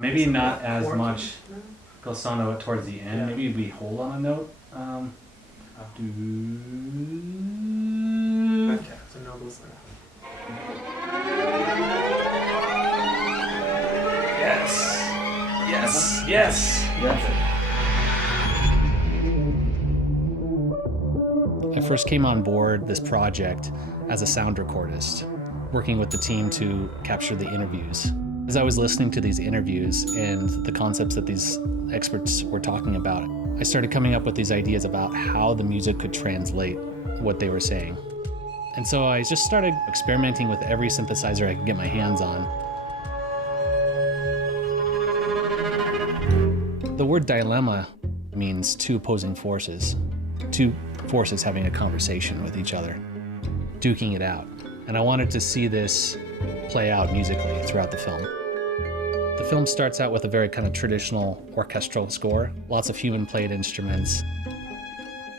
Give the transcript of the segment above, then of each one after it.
Maybe not as much glissando towards the end. Maybe we hold on a note. Okay, so no glissando. Yes. Yes. Yes. That's it. I first came on board this project as a sound recordist, working with the team to capture the interviews. As I was listening to these interviews and the concepts that these experts were talking about, I started coming up with these ideas about how the music could translate what they were saying. And so I just started experimenting with every synthesizer I could get my hands on. The word dilemma means two opposing forces, two forces having a conversation with each other, duking it out. And I wanted to see this play out musically throughout the film. The film starts out with a very kind of traditional orchestral score, lots of human-played instruments.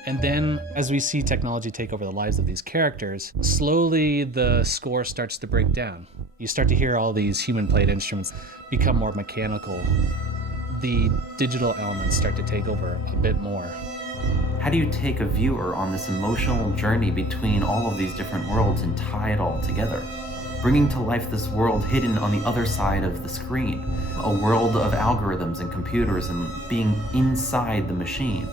And then, as we see technology take over the lives of these characters, slowly the score starts to break down. You start to hear all these human-played instruments become more mechanical. The digital elements start to take over a bit more. How do you take a viewer on this emotional journey between all of these different worlds and tie it all together? Bringing to life this world hidden on the other side of the screen, a world of algorithms and computers and being inside the machine.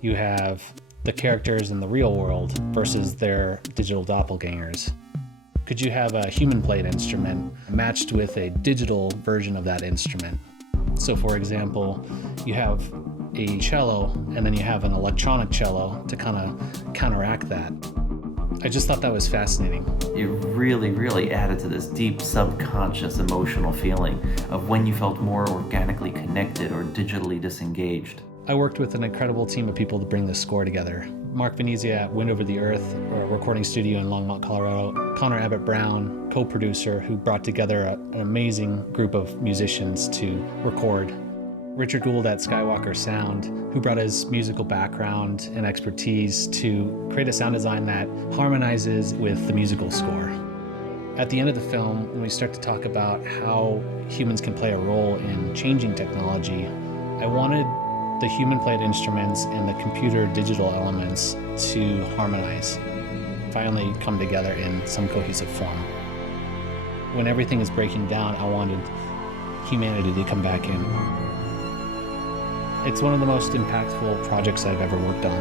You have the characters in the real world versus their digital doppelgangers. Could you have a human-played instrument matched with a digital version of that instrument? So for example, you have a cello and then you have an electronic cello to kind of counteract that. I just thought that was fascinating. It really, really added to this deep subconscious emotional feeling of when you felt more organically connected or digitally disengaged. I worked with an incredible team of people to bring this score together. Mark Venezia at Wind Over the Earth, a recording studio in Longmont, Colorado. Connor Abbott Brown, co-producer, who brought together an amazing group of musicians to record. Richard Gould at Skywalker Sound, who brought his musical background and expertise to create a sound design that harmonizes with the musical score. At the end of the film, when we start to talk about how humans can play a role in changing technology, I wanted the human-played instruments and the computer digital elements to harmonize, finally come together in some cohesive form. When everything is breaking down, I wanted humanity to come back in. It's one of the most impactful projects I've ever worked on.